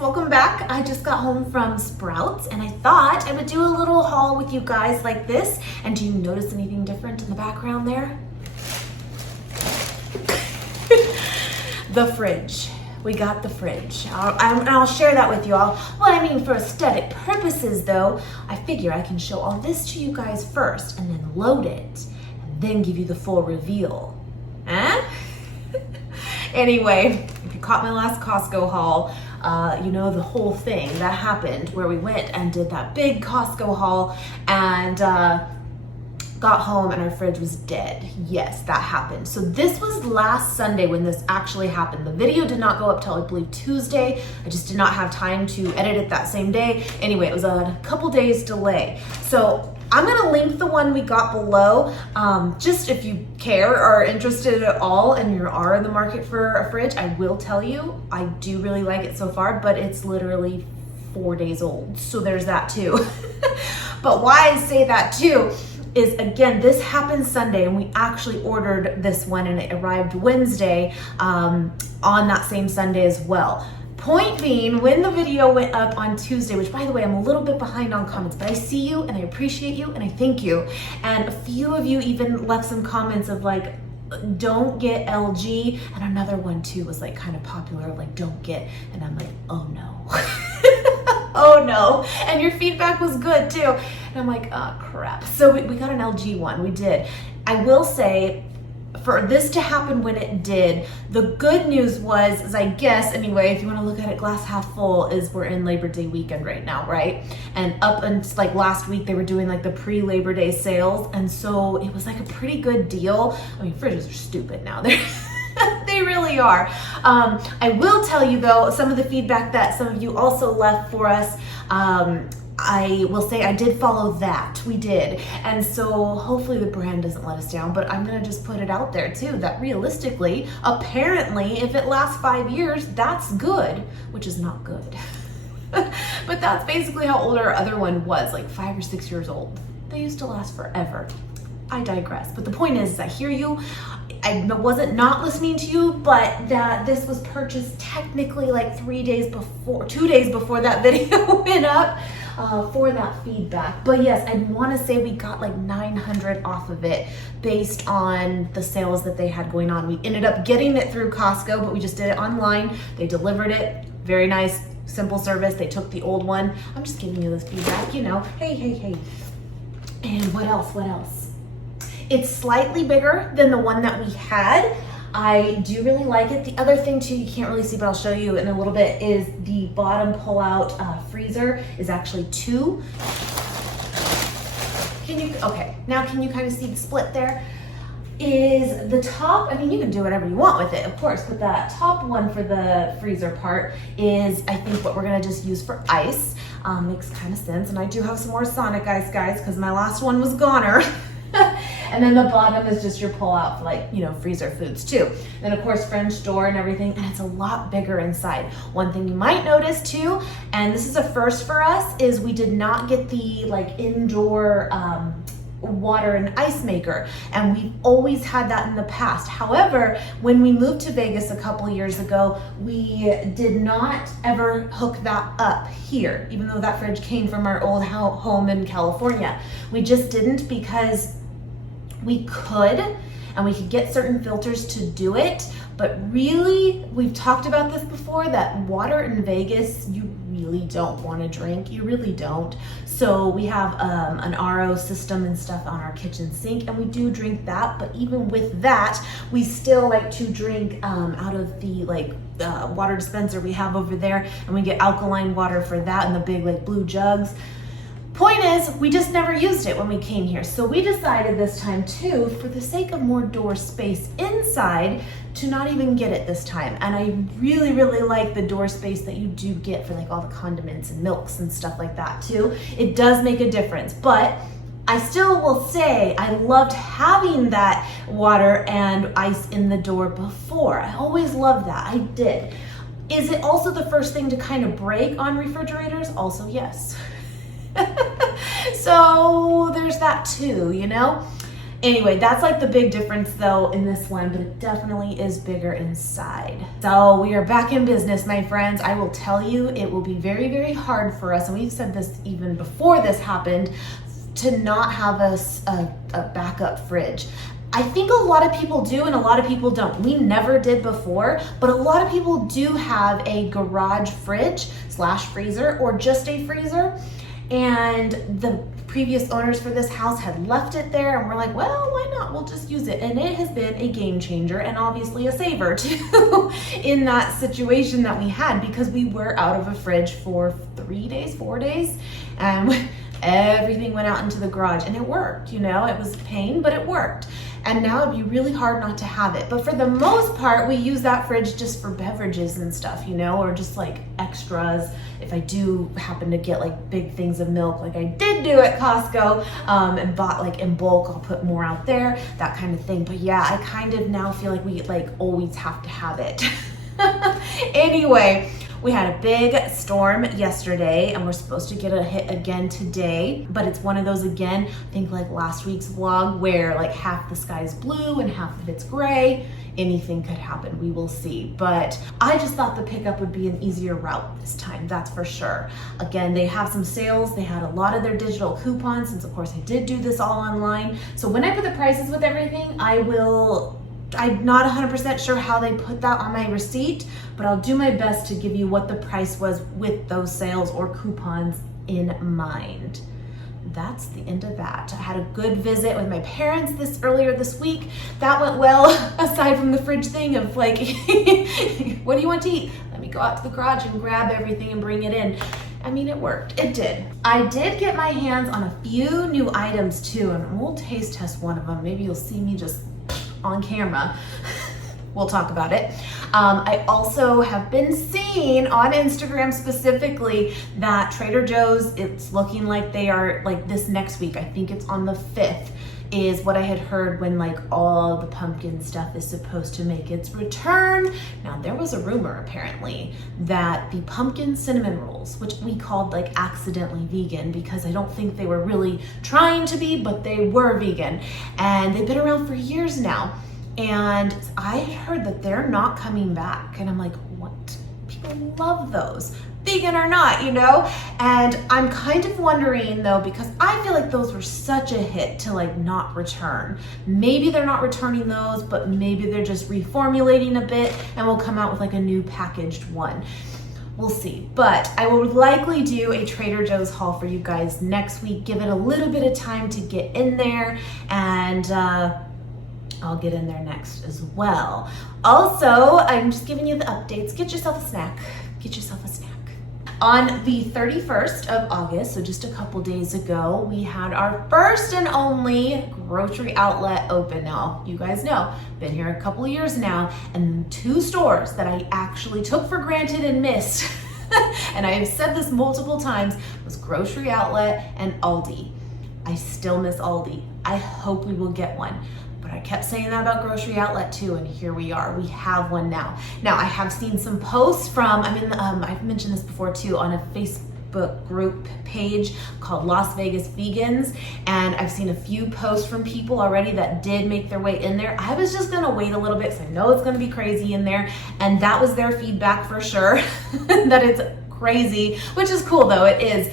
welcome back. I just got home from Sprouts and I thought I would do a little haul with you guys like this. And do you notice anything different in the background there? The fridge. We got the fridge. I'll share that with you all. Well, I mean, for aesthetic purposes though, I figure I can show all this to you guys first and then load it and then give you the full reveal. Huh? Anyway, if you caught my last Costco haul, you know the whole thing that happened where we went and did that big Costco haul and got home and our fridge was dead. Yes, that happened. So this was last Sunday when this actually happened. The video did not go up till I believe Tuesday. I just did not have time to edit it that same day. Anyway, it was a couple days delay. So I'm gonna link the one we got below, just if you care or are interested at all and you are in the market for a fridge. I will tell you, I do really like it so far, but it's literally 4 days old. So there's that too. But why I say that too is, again, this happened Sunday and we actually ordered this one and it arrived Wednesday on that same Sunday as well. Point being, when the video went up on Tuesday, which by the way, I'm a little bit behind on comments, but I see you and I appreciate you and I thank you. And a few of you even left some comments of like, don't get LG. And another one too was like kind of popular, like don't get, and I'm like, oh no. Oh no. And your feedback was good too. And I'm like, oh crap. So we got an LG one, we did. I will say, for this to happen when it did, the good news was, is I guess anyway, if you want to look at it glass half full, is we're in Labor Day weekend right now, right? And up until like last week, they were doing like the pre-Labor Day sales. And so it was like a pretty good deal. I mean, fridges are stupid now. They really are. I will tell you though, some of the feedback that some of you also left for us, I will say I did follow that. We did. And so hopefully the brand doesn't let us down, but I'm going to just put it out there too, that realistically, apparently, if it lasts 5 years, that's good, which is not good. But that's basically how old our other one was, like 5 or 6 years old. They used to last forever. I digress. But the point is I hear you. I wasn't not listening to you, but that this was purchased technically like 2 days before that video went up. For that feedback. But yes, I want to say we got like 900 off of it based on the sales that they had going on. We ended up getting it through Costco, but we just did it online. They delivered it. Very nice, simple service. They took the old one. I'm just giving you this feedback, you know. Hey. And what else? It's slightly bigger than the one that we had. I do really like it. The other thing too, you can't really see, but I'll show you in a little bit, is the bottom pull-out freezer is actually 2. Okay, now can you kind of see the split there? Is the top, I mean, you can do whatever you want with it, of course, but that top one for the freezer part is, I think, what we're gonna just use for ice. Makes kind of sense, and I do have some more Sonic ice, guys, because my last one was goner. And then the bottom is just your pull out for like, you know, freezer foods too. Then of course French door and everything, and it's a lot bigger inside. One thing you might notice too, and this is a first for us, is we did not get the like indoor water and ice maker, and we've always had that in the past. However, when we moved to Vegas a couple years ago, we did not ever hook that up here, even though that fridge came from our old home in California. We just didn't, because we could, and we could get certain filters to do it, but really, we've talked about this before, that water in Vegas, you really don't want to drink. You really don't. So we have an RO system and stuff on our kitchen sink, and we do drink that, but even with that, we still like to drink out of the water dispenser we have over there, and we get alkaline water for that in the big like blue jugs. Point is, we just never used it when we came here. So we decided this time too, for the sake of more door space inside, to not even get it this time. And I really, really like the door space that you do get for like all the condiments and milks and stuff like that too. It does make a difference, but I still will say I loved having that water and ice in the door before. I always loved that, I did. Is it also the first thing to kind of break on refrigerators? Also, yes. So there's that too, you know? Anyway, that's like the big difference though in this one, but it definitely is bigger inside. So we are back in business, my friends. I will tell you, it will be very, very hard for us, and we've said this even before this happened, to not have a backup fridge. I think a lot of people do and a lot of people don't. We never did before, but a lot of people do have a garage fridge / freezer or just a freezer. And the previous owners for this house had left it there, and we're like, well, why not? We'll just use it. And it has been a game changer and obviously a saver too in that situation that we had, because we were out of a fridge for 4 days, and everything went out into the garage, and it worked. You know, it was a pain, but it worked. And now it'd be really hard not to have it. But for the most part, we use that fridge just for beverages and stuff, you know, or just like extras. If I do happen to get like big things of milk, like I did do at Costco, and bought like in bulk, I'll put more out there, that kind of thing. But yeah, I kind of now feel like we like always have to have it. Anyway, we had a big storm yesterday, and we're supposed to get a hit again today, but it's one of those again, I think like last week's vlog, where like half the sky's blue and half of it's gray. Anything could happen, we will see. But I just thought the pickup would be an easier route this time, that's for sure. Again, they have some sales. They had a lot of their digital coupons, since of course I did do this all online. So when I put the prices with everything, I'm not 100% sure how they put that on my receipt, but I'll do my best to give you what the price was with those sales or coupons in mind. That's the end of that. I had a good visit with my parents earlier this week. That went well, aside from the fridge thing of like, what do you want to eat? Let me go out to the garage and grab everything and bring it in. I mean, it worked. It did. I did get my hands on a few new items too, and we'll taste test one of them. Maybe you'll see me just on camera. We'll talk about it. I also have been seeing on Instagram specifically that Trader Joe's, it's looking like they are like this next week, I think it's on the 5th, is what I had heard, when like all the pumpkin stuff is supposed to make its return. Now there was a rumor apparently that the pumpkin cinnamon rolls, which we called like accidentally vegan, because I don't think they were really trying to be, but they were vegan, and they've been around for years now. And I heard that they're not coming back, and I'm like, what? People love those, vegan or not, you know? And I'm kind of wondering though, because I feel like those were such a hit to like not return. Maybe they're not returning those, but maybe they're just reformulating a bit and we'll come out with like a new packaged one. We'll see. But I will likely do a Trader Joe's haul for you guys next week. Give it a little bit of time to get in there, and I'll get in there next as well. Also, I'm just giving you the updates. Get yourself a snack. Get yourself a snack. On the 31st of August, so just a couple days ago, we had our first and only grocery outlet open. Now, you guys know, been here a couple of years now, and 2 stores that I actually took for granted and missed, and I have said this multiple times, was Grocery Outlet and Aldi. I still miss Aldi. I hope we will get one. But I kept saying that about Grocery Outlet too, and here we are. We have one now. Now, I have seen some posts from, I've mentioned this before too, on a Facebook group page called Las Vegas Vegans, and I've seen a few posts from people already that did make their way in there. I was just gonna wait a little bit, because I know it's gonna be crazy in there, and that was their feedback for sure, that it's crazy, which is cool though, it is.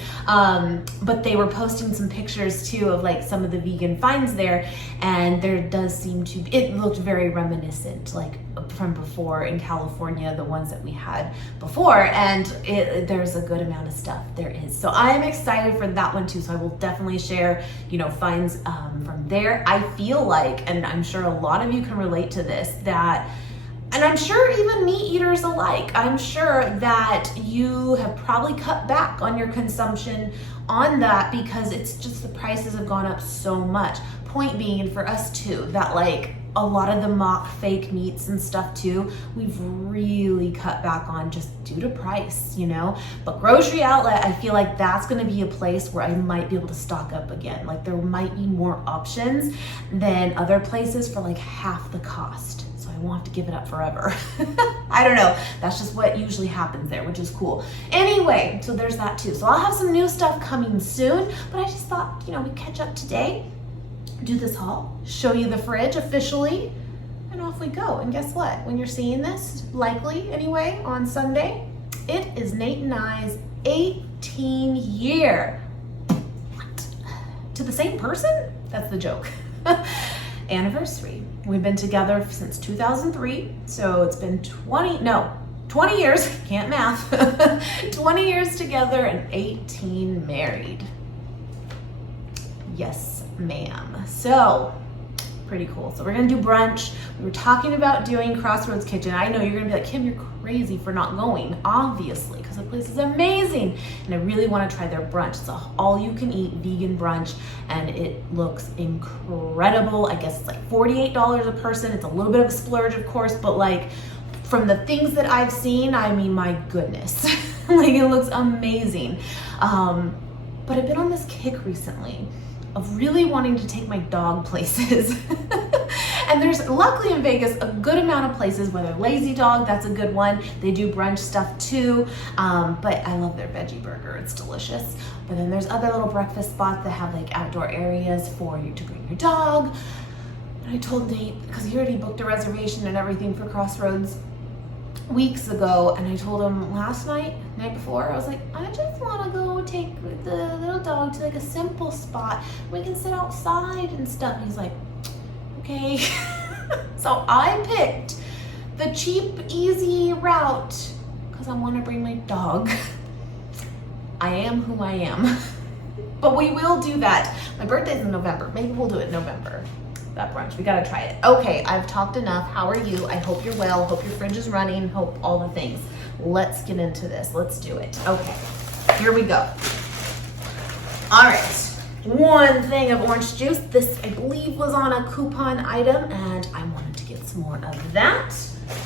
But they were posting some pictures too of like some of the vegan finds there, and there does seem to be, it looked very reminiscent like from before in California, the ones that we had before, and there's a good amount of stuff, there is. So I am excited for that one too, so I will definitely share, you know, finds from there. I feel like, and I'm sure a lot of you can relate to this, that, and I'm sure even meat eaters alike, I'm sure that you have probably cut back on your consumption on that, because it's just the prices have gone up so much. Point being for us too, that like a lot of the mock fake meats and stuff too, we've really cut back on just due to price, you know? But Grocery Outlet, I feel like that's gonna be a place where I might be able to stock up again. Like there might be more options than other places for like half the cost. I won't have to give it up forever. I don't know. That's just what usually happens there, which is cool. Anyway, so there's that too. So I'll have some new stuff coming soon, but I just thought, you know, we'd catch up today do this haul, show you the fridge officially, and off we go. And guess what? When you're seeing this, likely anyway, on Sunday, it is Nate and I's 18-year. What? To the same person? That's the joke. Anniversary. We've been together since 2003, so it's been 20 years, can't math, 20 years together and 18 married. Yes, ma'am. So, pretty cool. So we're gonna do brunch. We were talking about doing Crossroads Kitchen. I know you're gonna be like, Kim, you're crazy for not going, obviously, because the place is amazing. And I really wanna try their brunch. It's an all-you-can-eat vegan brunch, and it looks incredible. I guess it's like $48 a person. It's a little bit of a splurge, of course, but like, from the things that I've seen, I mean, my goodness, like it looks amazing. But I've been on this kick recently of really wanting to take my dog places. And there's, luckily in Vegas, a good amount of places, whether Lazy Dog, that's a good one. They do brunch stuff too, but I love their veggie burger, it's delicious. But then there's other little breakfast spots that have like outdoor areas for you to bring your dog. And I told Nate, because he already booked a reservation and everything for Crossroads weeks ago, and I told him last night before, I was like, I just want to go take the little dog to like a simple spot. We can sit outside and stuff. And he's like, okay. So I picked the cheap, easy route because I want to bring my dog. I am who I am. But we will do that. My birthday's in November. Maybe we'll do it in November. That brunch. We gotta try it. Okay, I've talked enough. How are you? I hope you're well. Hope your fridge is running. Hope all the things. Let's get into this. Let's do it. Okay, here we go. All right, one thing of orange juice. This, I believe, was on a coupon item, and I wanted to get some more of that.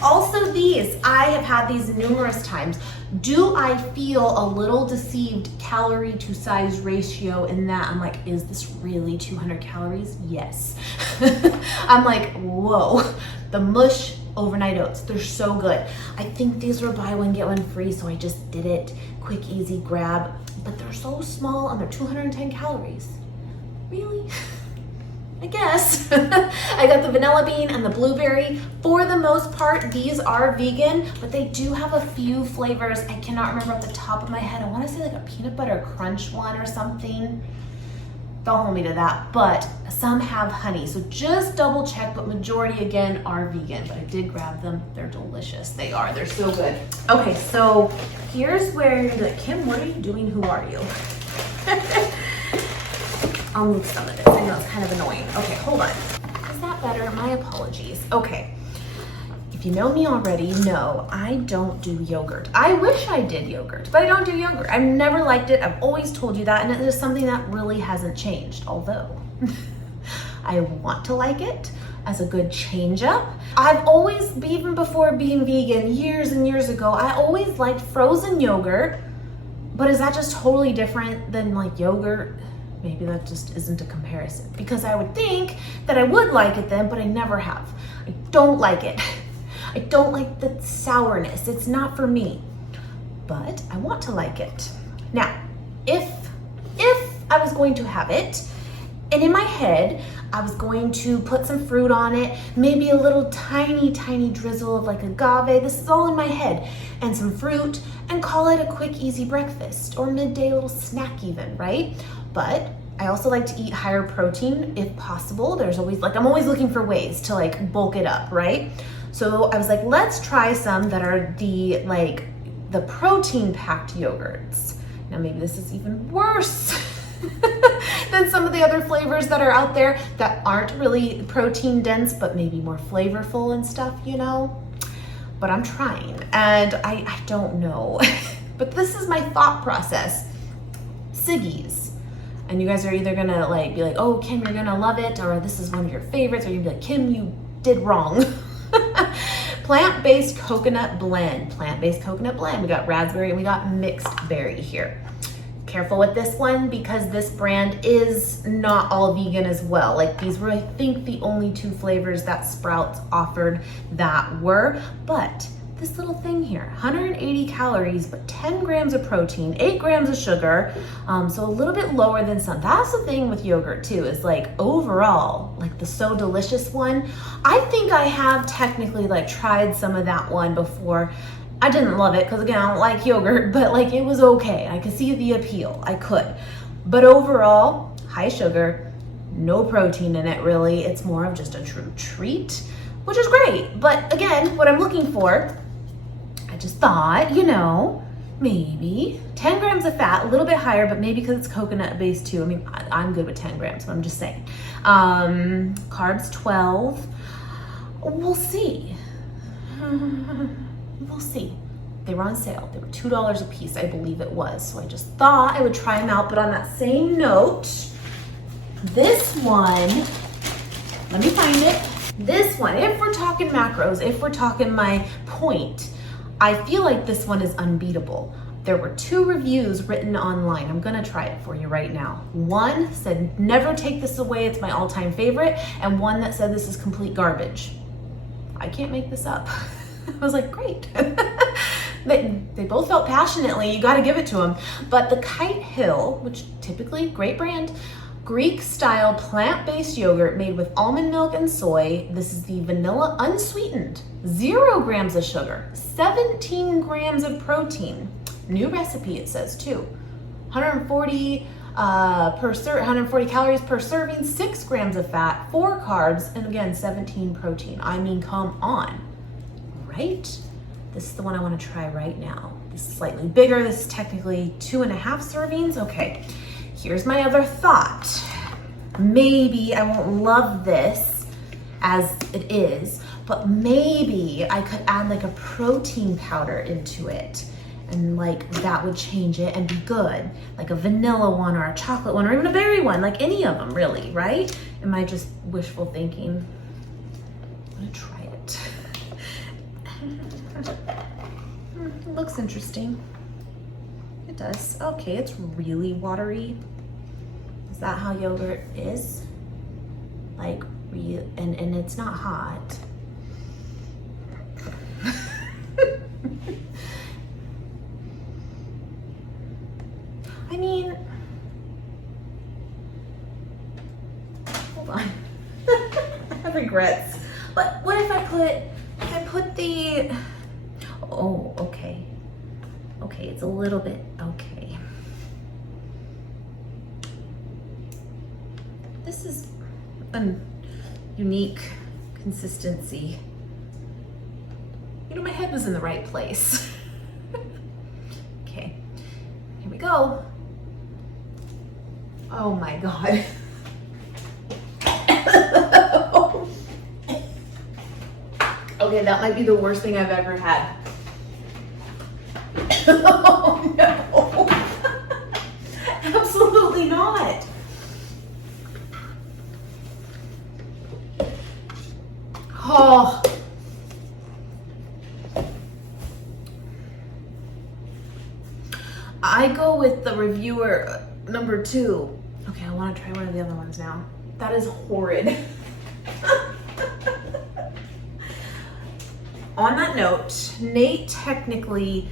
Also these, I have had these numerous times. Do I feel a little deceived calorie to size ratio in that I'm like, is this really 200 calories? Yes. I'm like, whoa. The Mush overnight oats, they're so good. I think these were buy one, get one free, so I just did it. Quick, easy grab. But they're so small and they're 210 calories. Really? I guess. I got the vanilla bean and the blueberry. For the most part, these are vegan, but they do have a few flavors. I cannot remember off the top of my head. I want to say like a peanut butter crunch one or something. Don't hold me to that, but some have honey. So just double check, but majority again are vegan, but I did grab them. They're delicious. They are, they're so good. Okay, so here's where you're like, Kim, what are you doing? Who are you? I'll move some of this. I know it's kind of annoying. Okay, hold on. Is that better? My apologies. Okay. If you know me already, you know I don't do yogurt. I wish I did yogurt, but I don't do yogurt. I've never liked it. I've always told you that, and it is something that really hasn't changed, although I want to like it as a good change up. I've always, even before being vegan, years and years ago, I always liked frozen yogurt, but is that just totally different than like yogurt? Maybe that just isn't a comparison, because I would think that I would like it then, but I never have. I don't like it. I don't like the sourness. It's not for me, but I want to like it. Now, if I was going to have it, and in my head, I was going to put some fruit on it, maybe a little tiny, tiny drizzle of like agave. This is all in my head, and some fruit, and call it a quick, easy breakfast or midday little snack even, right? But I also like to eat higher protein if possible. There's always like, I'm always looking for ways to like bulk it up, right? So I was like, let's try some that are the protein packed yogurts. Now maybe this is even worse than some of the other flavors that are out there that aren't really protein dense, but maybe more flavorful and stuff, you know? But I'm trying, and I don't know. But this is my thought process. Siggi's. And you guys are either gonna like be like, oh, Kim, you're gonna love it, or this is one of your favorites, or you'd be like, Kim, you did wrong. Plant-based coconut blend. Plant-based coconut blend. We got raspberry and we got mixed berry here. Careful with this one because this brand is not all vegan as well. Like these were, I think, the only two flavors that Sprouts offered that were, but this little thing here, 180 calories, but 10 grams of protein, 8 grams of sugar, so a little bit lower than some. That's the thing with yogurt too, is like overall, like the So Delicious one, I think I have technically like tried some of that one before. I didn't love it because again, I don't like yogurt, but like it was okay. I could see the appeal, I could. But overall, high sugar, no protein in it really. It's more of just a true treat, which is great. But again, what I'm looking for, I just thought, you know, maybe 10 grams of fat, a little bit higher, but maybe because it's coconut based too. I mean, I'm good with 10 grams, but I'm just saying. Carbs 12, we'll see. We'll see. They were on sale. They were $2 a piece, I believe it was. So I just thought I would try them out. But on that same note, this one, let me find it. This one, if we're talking macros, if we're talking my point, I feel like this one is unbeatable. There were 2 reviews written online. I'm gonna try it for you right now. One said, never take this away, it's my all-time favorite. And one that said, this is complete garbage. I can't make this up. I was like, great. They both felt passionately, you gotta give it to them. But the Kite Hill, which typically great brand, Greek style plant-based yogurt made with almond milk and soy. This is the vanilla unsweetened, 0 grams of sugar, 17 grams of protein. New recipe it says too. 140 calories per serving, 6 grams of fat, 4 carbs, and again, 17 protein. I mean, come on, right? This is the one I want to try right now. This is slightly bigger. This is technically 2.5 servings. Okay, here's my other thought. Maybe I won't love this as it is, but maybe I could add like a protein powder into it. And like that would change it and be good. Like a vanilla one or a chocolate one or even a berry one, like any of them really, right? Am I just wishful thinking? I'm gonna try it. It looks interesting. It does. Okay, it's really watery. Is that how yogurt is? Like real, and it's not hot. I mean, hold on. I have regrets. But what if I put the, oh, okay. Okay, it's a little bit, okay. This is a unique consistency. You know, my head was in the right place. Okay, here we go. Oh my God. Okay, that might be the worst thing I've ever had. Oh no. Absolutely not. Oh. I go with the reviewer number 2. Okay, I want to try one of the other ones now. That is horrid. On that note, Nate technically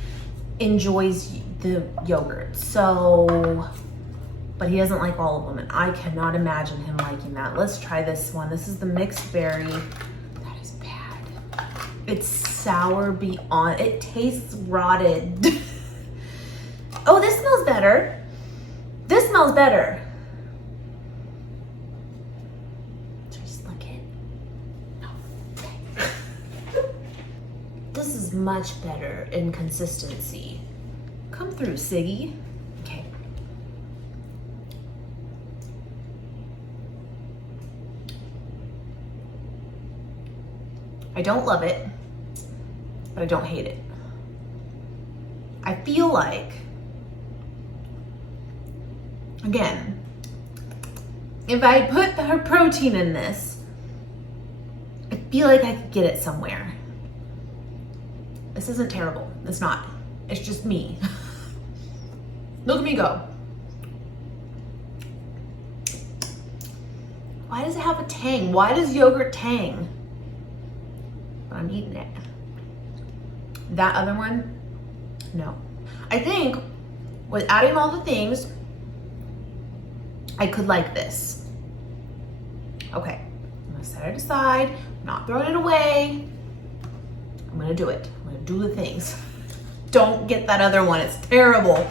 enjoys the yogurt, so, but he doesn't like all of them, and I cannot imagine him liking that. Let's try this one. This is the mixed berry. That is bad. It's sour beyond, it tastes rotted. Oh, this smells better. This smells better. Just look it. No. Okay. This is much better in consistency. Come through, Siggy. Okay. I don't love it, but I don't hate it. I feel like, again, if I put her protein in this, I feel like I could get it somewhere. This isn't terrible. It's not. It's just me. Look at me go. Why does it have a tang? Why does yogurt tang? But I'm eating it. That other one, no. I think with adding all the things, I could like this. Okay, I'm gonna set it aside, not throwing it away. I'm gonna do it. I'm gonna do the things. Don't get that other one, it's terrible.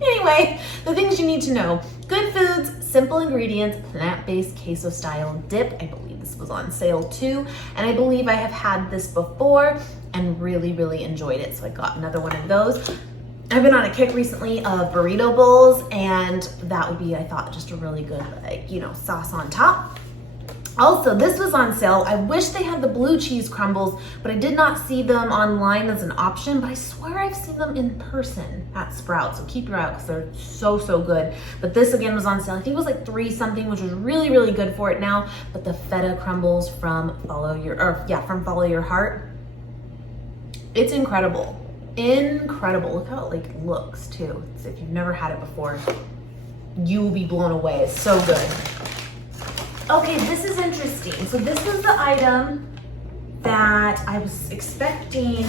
Anyway, the things you need to know. Good foods, simple ingredients, plant-based queso style dip. I believe this was on sale too. And I believe I have had this before and really, really enjoyed it. So I got another one of those. I've been on a kick recently of burrito bowls, and that would be, I thought, just a really good, like, you know, sauce on top. Also, this was on sale. I wish they had the blue cheese crumbles, but I did not see them online as an option, but I swear I've seen them in person at Sprouts, so keep your eye out because they're so, so good. But this again was on sale. I think it was like $3 something, which was really, really good for it now. But the feta crumbles from Follow Your Heart, it's incredible. Incredible. Look how it like looks too. So if you've never had it before, you will be blown away. It's so good. Okay, this is interesting. So this was the item that I was expecting.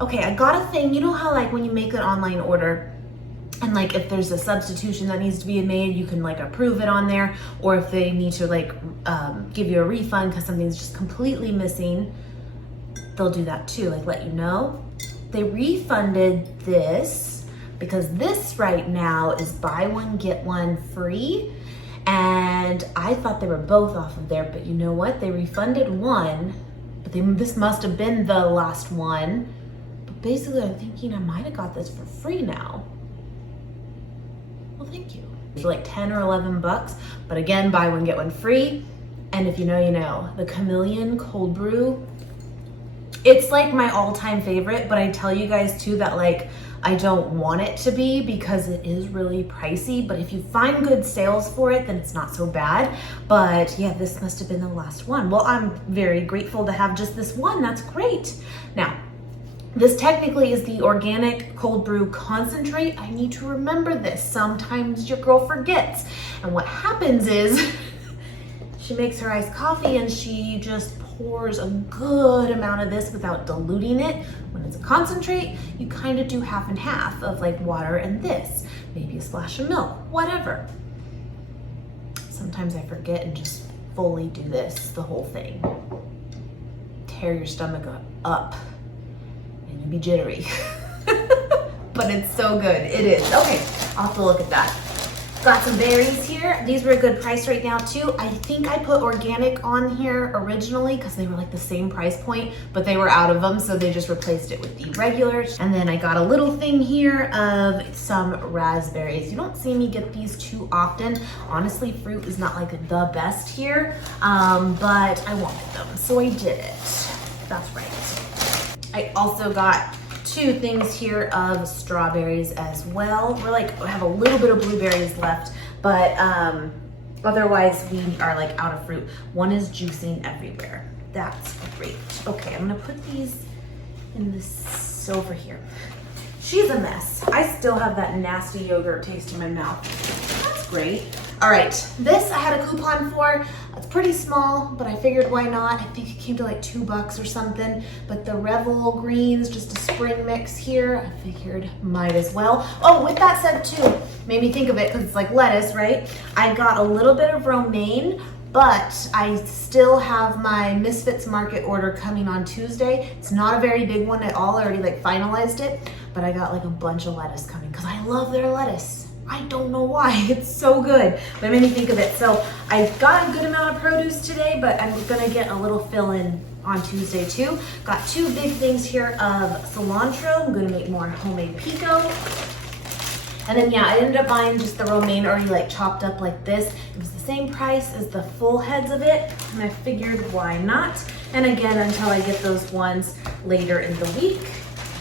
Okay, I got a thing. You know how like when you make an online order and like if there's a substitution that needs to be made, you can like approve it on there, or if they need to like give you a refund because something's just completely missing, they'll do that too, like let you know. They refunded this because this right now is buy one, get one free. And I thought they were both off of there, but you know what? They refunded one, but this must have been the last one. But basically I'm thinking I might've got this for free now. Well, thank you. It's like 10 or 11 bucks, but again, buy one, get one free. And if you know, you know. The Chameleon Cold Brew, it's like my all-time favorite, but I tell you guys too that like, I don't want it to be because it is really pricey, but if you find good sales for it, then it's not so bad. But yeah, this must have been the last one. Well, I'm very grateful to have just this one. That's great. Now, this technically is the organic cold brew concentrate. I need to remember this. Sometimes your girl forgets. And what happens is she makes her iced coffee and she just pours a good amount of this without diluting it. When it's a concentrate, you kind of do half and half of like water and this, maybe a splash of milk, whatever. Sometimes I forget and just fully do this, the whole thing. Tear your stomach up and you'll be jittery. But it's so good, it is. Okay, I'll have to look at that. Got some berries here. These were a good price right now too. I think I put organic on here originally because they were like the same price point, but they were out of them, so they just replaced it with the regulars. And then I got a little thing here of some raspberries. You don't see me get these too often. Honestly, fruit is not like the best here, but I wanted them, so I did it. That's right. I also got 2 things here of strawberries as well. We're like, we have a little bit of blueberries left, but otherwise we are like out of fruit. One is juicing everywhere. That's great. Okay, I'm gonna put these in this over here. She's a mess. I still have that nasty yogurt taste in my mouth. That's great. All right, this I had a coupon for. It's pretty small, but I figured why not? I think it came to like $2 or something. But the Revel greens, just a spring mix here, I figured might as well. Oh, with that said too, made me think of it because it's like lettuce, right? I got a little bit of romaine, but I still have my Misfits Market order coming on Tuesday. It's not a very big one at all. I already like finalized it, but I got like a bunch of lettuce coming because I love their lettuce. I don't know why, it's so good, but it made me think of it. So I got a good amount of produce today, but I'm gonna get a little fill in on Tuesday too. Got 2 big things here of cilantro. I'm gonna make more homemade pico. And then yeah, I ended up buying just the romaine already like chopped up like this. It was the same price as the full heads of it, and I figured why not? And again, until I get those ones later in the week.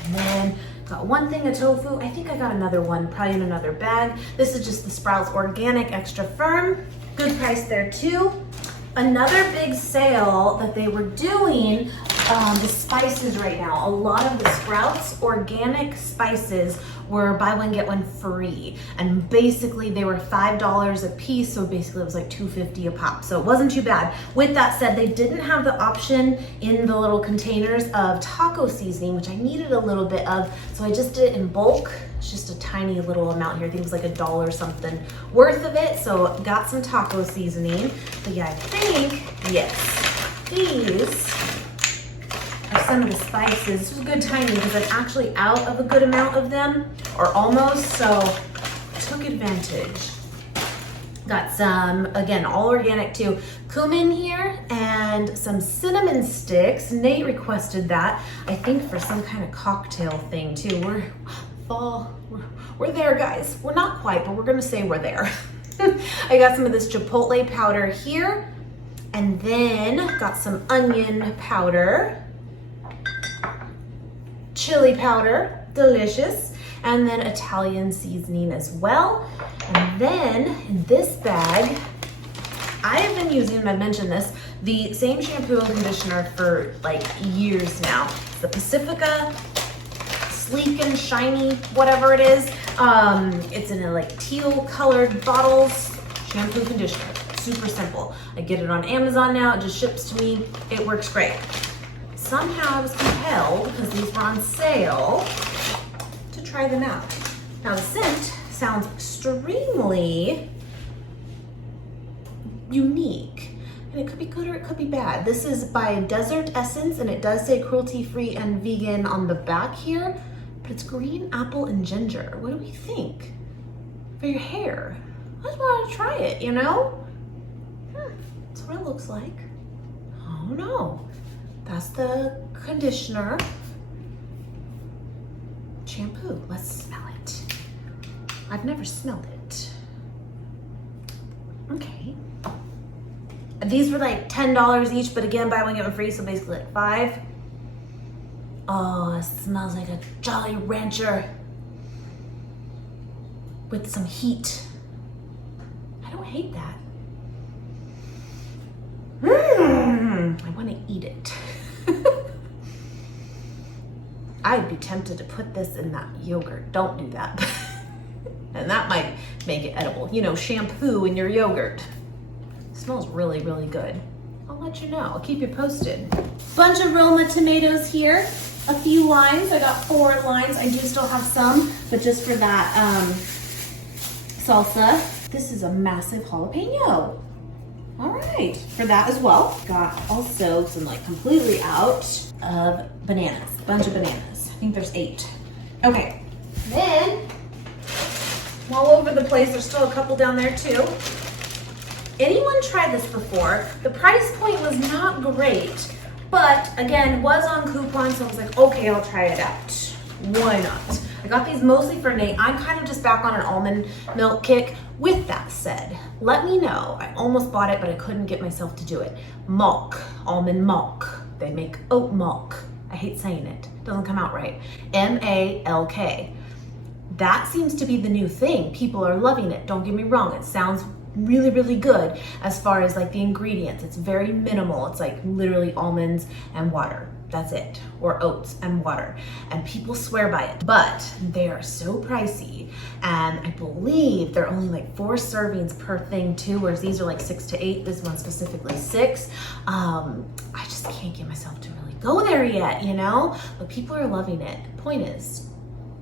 And then got 1 thing of tofu. I think I got another one, probably in another bag. This is just the Sprouts Organic Extra Firm. Good price there too. Another big sale that they were doing the spices right now. A lot of the Sprouts organic spices were buy one get one free, and basically they were $5 a piece, so basically it was like $2.50 a pop, so it wasn't too bad. With that said, they didn't have the option in the little containers of taco seasoning, which I needed a little bit of, so I just did it in bulk. It's just a tiny little amount here. I think it was like $1 something worth of it, so got some taco seasoning. But yeah, I think, yes, these are some of the spices. This was good timing because I'm actually out of a good amount of them, or almost, so took advantage. Got some, again, all organic too, cumin here and some cinnamon sticks. Nate requested that, I think for some kind of cocktail thing too. We're there, guys. We're not quite, but we're gonna say we're there. I got some of this chipotle powder here, and then got some onion powder, chili powder, delicious, and then Italian seasoning as well. And then in this bag, I have been using, and I mentioned this, the same shampoo and conditioner for like years now. It's the Pacifica Sleek and Shiny, whatever it is. It's in a like teal colored bottles, shampoo conditioner, super simple. I get it on Amazon now, it just ships to me, it works great. Somehow I was compelled, because these were on sale, to try them out. Now the scent sounds extremely unique, and it could be good or it could be bad. This is by Desert Essence, and it does say cruelty-free and vegan on the back here, but it's green apple and ginger. What do we think? For your hair. I just want to try it, you know? That's what it looks like. Oh no. That's the conditioner. Shampoo, let's smell it. I've never smelled it. Okay. These were like $10 each, but again, buy one, get one free, so basically like $5. Oh, it smells like a Jolly Rancher with some heat. I don't hate that. I want to eat it. I'd be tempted to put this in that yogurt. Don't do that. And that might make it edible. You know, shampoo in your yogurt. It smells really, really good. I'll let you know. I'll keep you posted. Bunch of Roma tomatoes here. A few limes. I got 4 limes. I do still have some, but just for that salsa. This is a massive jalapeno. All right, for that as well. Got also some like completely out of bananas, a bunch of bananas. I think there's 8. Okay, then all over the place, there's still a couple down there too. Anyone tried this before? The price point was not great, but again, was on coupon, so I was like, okay, I'll try it out. Why not? I got these mostly for Nate. I'm kind of just back on an almond milk kick. With that said, let me know. I almost bought it, but I couldn't get myself to do it. Malk, almond milk. They make oat milk. I hate saying it. Doesn't come out right. M-A-L-K. That seems to be the new thing. People are loving it. Don't get me wrong. It sounds really, really good as far as like the ingredients. It's very minimal. It's like literally almonds and water. That's it. Or oats and water. And people swear by it, but they are so pricey. And I believe they're only like 4 servings per thing too, whereas these are like 6 to 8. This one specifically 6. I just can't get myself to really go there yet, you know? But people are loving it. Point is,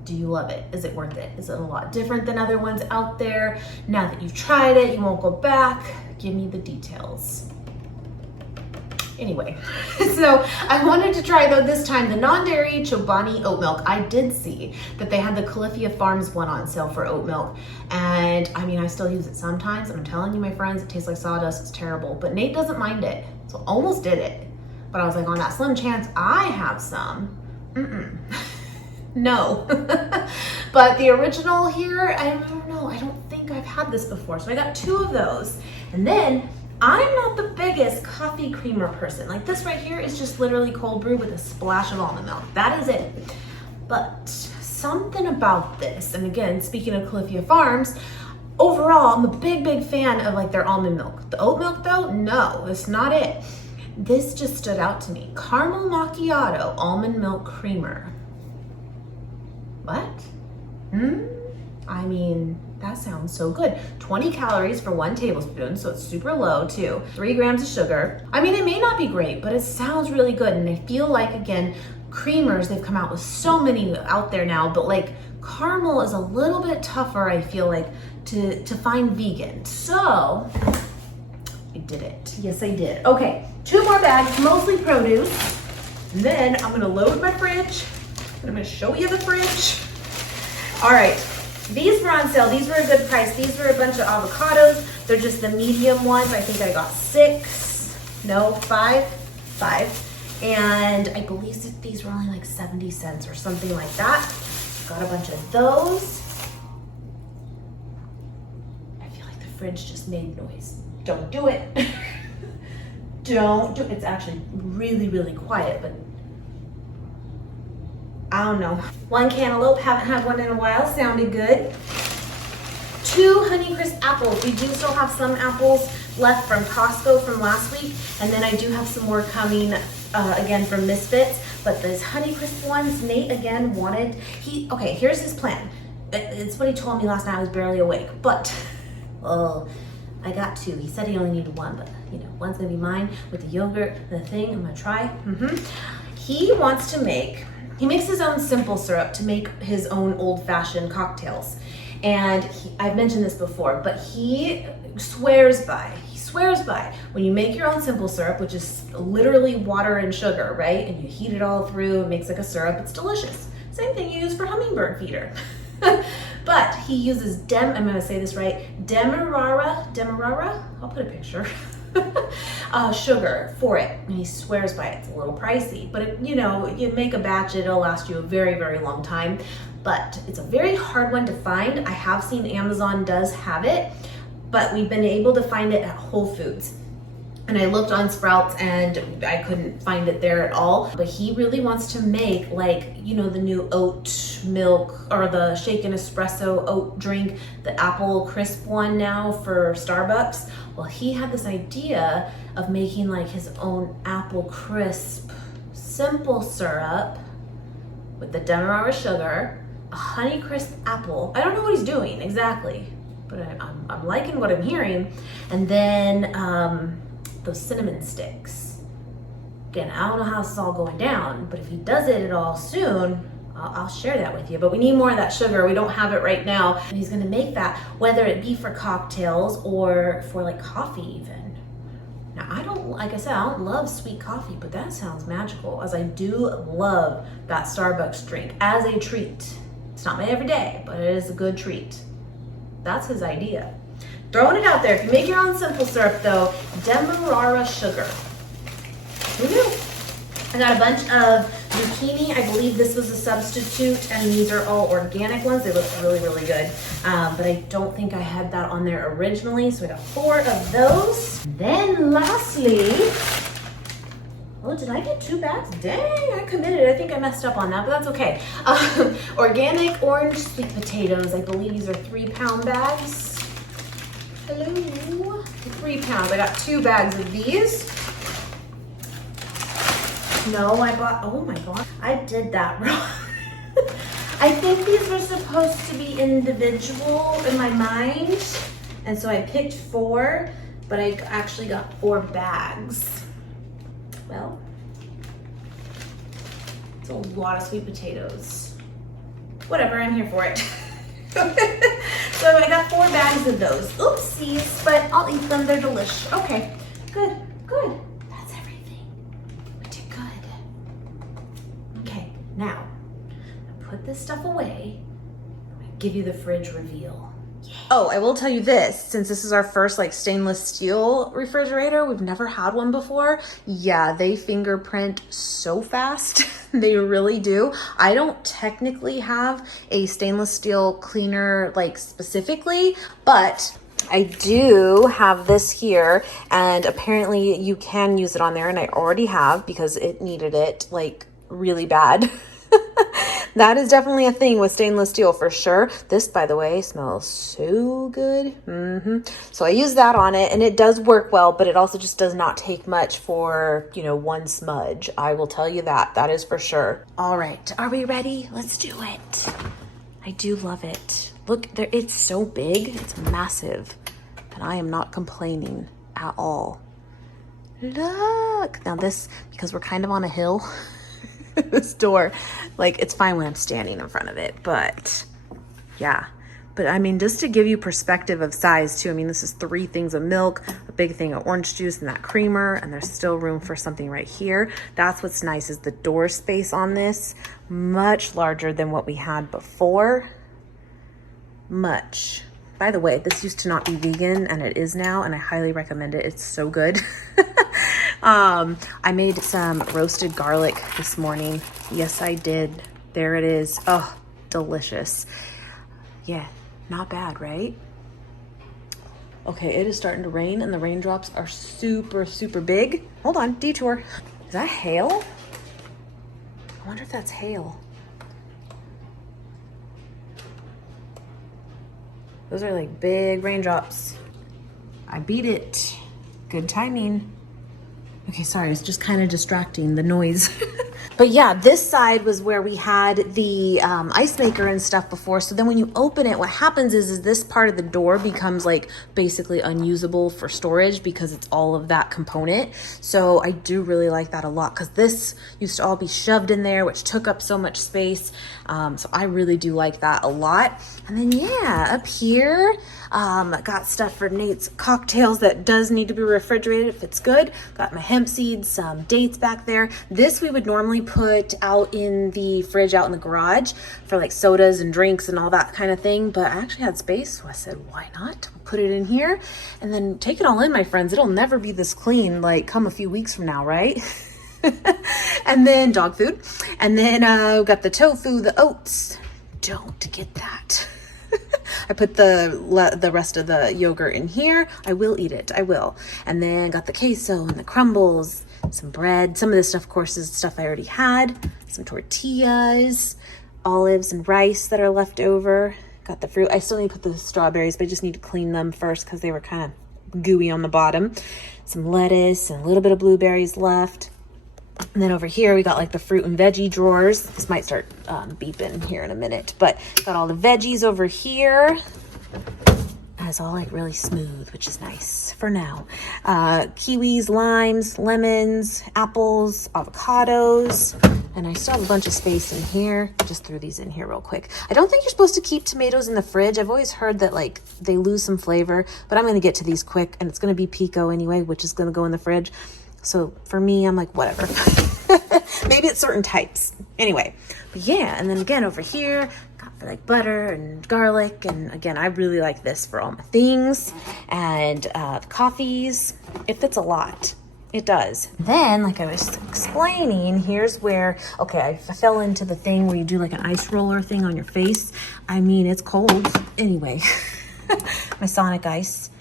do you love it? Is it worth it? Is it a lot different than other ones out there? Now that you've tried it, you won't go back. Give me the details. Anyway, so I wanted to try though this time the non-dairy Chobani oat milk. I did see that they had the Califia Farms one on sale for oat milk. And I mean, I still use it sometimes. I'm telling you, my friends, it tastes like sawdust. It's terrible, but Nate doesn't mind it. So almost did it. But I was like, on that slim chance I have some, no. But the original here, I don't know. I don't think I've had this before. So I got 2 of those. And then I'm not the biggest coffee creamer person. Like this right here is just literally cold brew with a splash of almond milk. That is it. But something about this, and again, speaking of Califia Farms, overall, I'm a big, big fan of like their almond milk. The oat milk though, no, it's not it. This just stood out to me. Caramel macchiato, almond milk creamer. What? I mean, that sounds so good. 20 calories for 1 tablespoon, so it's super low too. 3 grams of sugar. I mean, it may not be great, but it sounds really good. And I feel like, again, creamers, they've come out with so many out there now, but like caramel is a little bit tougher, I feel like, to find vegan. So I did it. Yes, I did. Okay, 2 more bags, mostly produce. And then I'm gonna load my fridge. And I'm gonna show you the fridge. All right, these were on sale. These were a good price. These were a bunch of avocados. They're just the medium ones. I think I got 5. And I believe that these were only like 70 cents or something like that. Got a bunch of those. I feel like the fridge just made noise. Don't do it. Don't do it. It's actually really, really quiet, but I don't know. 1 cantaloupe, haven't had one in a while, sounded good. 2 Honeycrisp apples. We do still have some apples left from Costco from last week, and then I do have some more coming again from Misfits, but those Honeycrisp ones, Nate again wanted, okay, here's his plan. It's what he told me last night. I was barely awake, but I got 2. He said he only needed 1, but you know, 1's gonna be mine with the yogurt, the thing. I'm gonna try. He wants to make, he makes his own simple syrup to make his own old-fashioned cocktails. And I've mentioned this before, but he swears by when you make your own simple syrup, which is literally water and sugar, right? And you heat it all through, it makes like a syrup, it's delicious. Same thing you use for hummingbird feeder. But he uses I'm gonna say this right, Demerara, I'll put a picture, sugar for it. And he swears by it. It's a little pricey, but you know, you make a batch, it'll last you a very, very long time. But it's a very hard one to find. I have seen Amazon does have it, but we've been able to find it at Whole Foods. And I looked on Sprouts and I couldn't find it there at all. But he really wants to make, like, you know, the new oat milk or the shaken espresso oat drink, the apple crisp one now for Starbucks. Well, he had this idea of making like his own apple crisp simple syrup with the Demerara sugar, a Honeycrisp apple. I don't know what he's doing exactly, but I'm liking what I'm hearing. And then those cinnamon sticks. Again, I don't know how this is all going down, but if he does it at all soon, I'll share that with you. But we need more of that sugar. We don't have it right now. And he's gonna make that, whether it be for cocktails or for like coffee even. Now, like I said, I don't love sweet coffee, but that sounds magical, as I do love that Starbucks drink as a treat. It's not my everyday, but it is a good treat. That's his idea. Throwing it out there. If you make your own simple syrup though, Demerara sugar. Who knew? I got a bunch of zucchini. I believe this was a substitute, and these are all organic ones. They look really, really good. But I don't think I had that on there originally, so I got 4 of those. Then lastly, oh, did I get 2 bags? Dang, I committed. I think I messed up on that, but that's okay. Organic orange sweet potatoes. I believe these are 3-pound bags. Hello, 3 pounds. I got 2 bags of these. No, I bought, oh my God, I did that wrong. I think these were supposed to be individual in my mind. And so I picked 4, but I actually got 4 bags. Well, it's a lot of sweet potatoes. Whatever, I'm here for it. So I got 4 bags of those. Oopsies, but I'll eat them. They're delish. Okay, good. That's everything. We did good. Okay, now put this stuff away. I'm gonna give you the fridge reveal. Oh, I will tell you this, since this is our first like stainless steel refrigerator, we've never had one before. Yeah, they fingerprint so fast. They really do. I don't technically have a stainless steel cleaner like specifically, but I do have this here, and apparently you can use it on there, and I already have because it needed it like really bad. That is definitely a thing with stainless steel for sure. This, by the way, smells so good. So I use that on it and it does work well, but it also just does not take much for, you know, one smudge. I will tell you that. That is for sure. All right, are we ready? Let's do it. I do love it. Look, there, it's so big. It's massive. And I am not complaining at all. Look. Now this, because we're kind of on a hill, this door, like it's fine when I'm standing in front of it, but yeah. But I mean, just to give you perspective of size too, I mean, this is 3 things of milk, a big thing of orange juice and that creamer, and there's still room for something right here. That's what's nice is the door space on this, much larger than what we had before. Much. By the way, this used to not be vegan and it is now, and I highly recommend it. It's so good. I made some roasted garlic this morning. Yes, I did. There it is. Oh, delicious. Yeah, not bad, right? Okay, it is starting to rain and the raindrops are super, super big. Hold on, detour. Is that hail? I wonder if that's hail. Those are like big raindrops. I beat it. Good timing. Okay, sorry, it's just kind of distracting, the noise. But yeah, this side was where we had the ice maker and stuff before. So then when you open it, what happens is this part of the door becomes like basically unusable for storage because it's all of that component. So I do really like that a lot because this used to all be shoved in there, which took up so much space. So I really do like that a lot. And then yeah, up here, got stuff for Nate's cocktails that does need to be refrigerated if it's good. Got my hemp seeds, some dates back there. This we would normally put out in the fridge out in the garage for like sodas and drinks and all that kind of thing, but I actually had space, so I said why not put it in here and then take it all in, my friends. It'll never be this clean like come a few weeks from now, right? And then dog food, and then got the tofu, the oats. Don't get that. I put the rest of the yogurt in here. I will eat it, I will. And then got the queso and the crumbles, some bread. Some of this stuff, of course, is stuff I already had. Some tortillas, olives and rice that are left over. Got the fruit. I still need to put the strawberries, but I just need to clean them first because they were kind of gooey on the bottom. Some lettuce and a little bit of blueberries left. And then over here, we got like the fruit and veggie drawers. This might start beeping here in a minute, but got all the veggies over here. And it's all like really smooth, which is nice for now. Kiwis, limes, lemons, apples, avocados. And I still have a bunch of space in here. I just threw these in here real quick. I don't think you're supposed to keep tomatoes in the fridge. I've always heard that like they lose some flavor, but I'm going to get to these quick and it's going to be pico anyway, which is going to go in the fridge. So for me, I'm like, whatever. Maybe it's certain types. Anyway, but yeah, and then again over here, got for like butter and garlic. And again, I really like this for all my things. And the coffees, it fits a lot. It does. Then, like I was explaining, here's where, okay, I fell into the thing where you do like an ice roller thing on your face. I mean, it's cold. Anyway, my Sonic ice.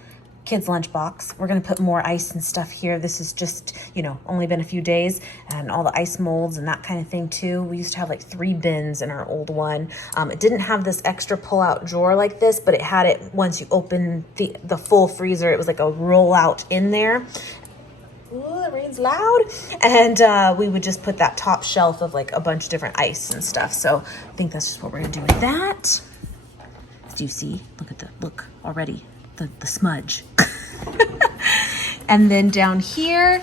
Kids' lunchbox. We're gonna put more ice and stuff here. This is just, you know, only been a few days, and all the ice molds and that kind of thing too. We used to have like 3 bins in our old one. It didn't have this extra pull-out drawer like this, but it had it once you open the full freezer. It was like a roll-out in there. Ooh, the rain's loud. And we would just put that top shelf of like a bunch of different ice and stuff. So I think that's just what we're gonna do with that. Do you see? Look already. The smudge. And then down here,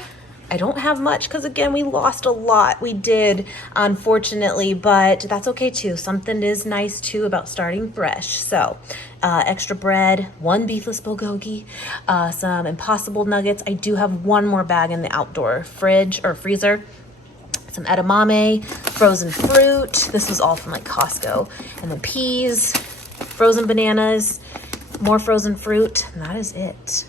I don't have much because again, we lost a lot. We did, unfortunately, but that's okay too. Something is nice too about starting fresh. So extra bread, 1 beefless bulgogi, some Impossible nuggets. I do have 1 more bag in the outdoor fridge or freezer. Some edamame, frozen fruit. This was all from like Costco. And then peas, frozen bananas, more frozen fruit, and that is it.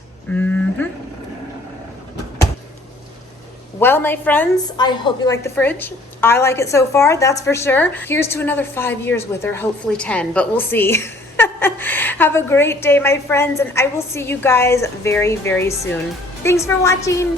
Well, my friends, I hope you like the fridge. I like it so far, that's for sure. Here's to another 5 years with her, hopefully 10, but we'll see. Have a great day, my friends, and I will see you guys very, very soon. Thanks for watching.